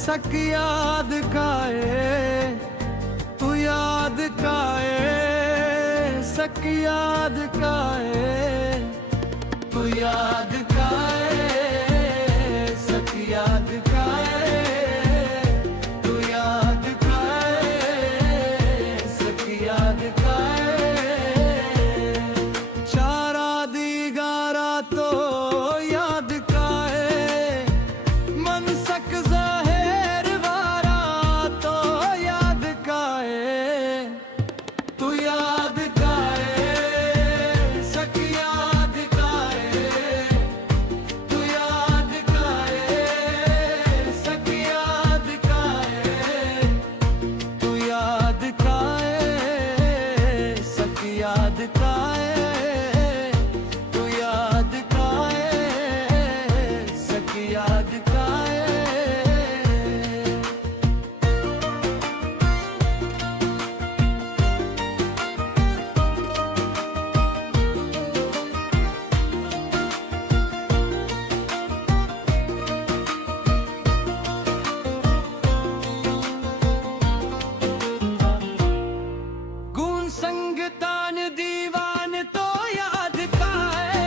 सक याद काए, तू याद काए, सक याद काए, तू याद काए, सक याद काए, तू याद काए, सक याद काए। चारा दी गारा तो याद काए, मन सक ज़ाहिर वारा तो याद काए, तू याद काए, सक याद काए, तू याद काए, सक याद काए, तू याद काए, सक याद काए, तू याद काए, सक याद काए। गुण संगतान दीवान तो याद काए,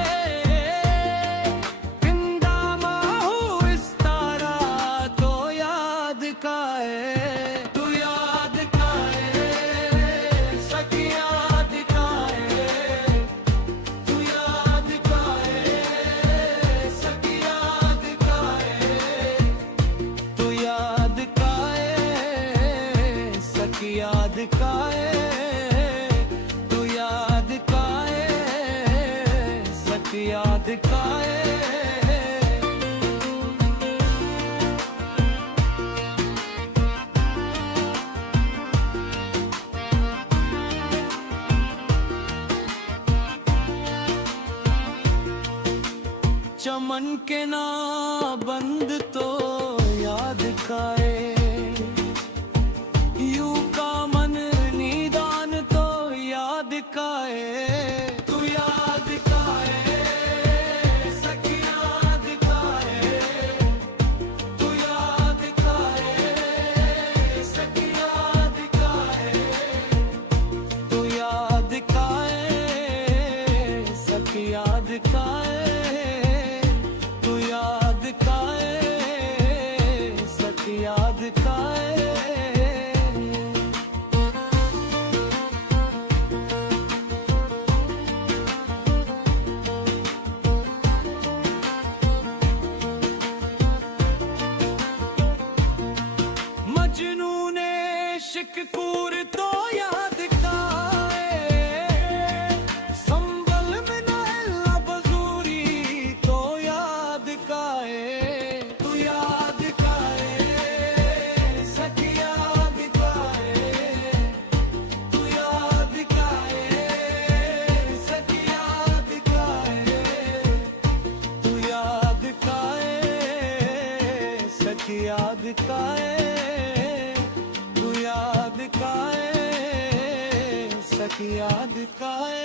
पिंदा माहू इस्तारा तो याद काए, तू याद काए, सक याद काए, तू याद काए, सक याद काए, तू याद काए, सक याद काए, तू याद काए, सक याद काए। चमन के ना बंद तो याद काए, यू का मन निदान तो याद काए, तू याद काए, सक याद काए, तू याद काए, सक याद काए, तू याद काए, सक याद काए, तू याद काए, सक याद काए। मजनू ने इश्क कूर तो याद काए, संभल में नैला बजूरी तो याद काए, तू याद काए, सक याद काए, तू याद काए, सक याद काए, तू याद काए, सक याद काए, तू याद काए, सक याद काए।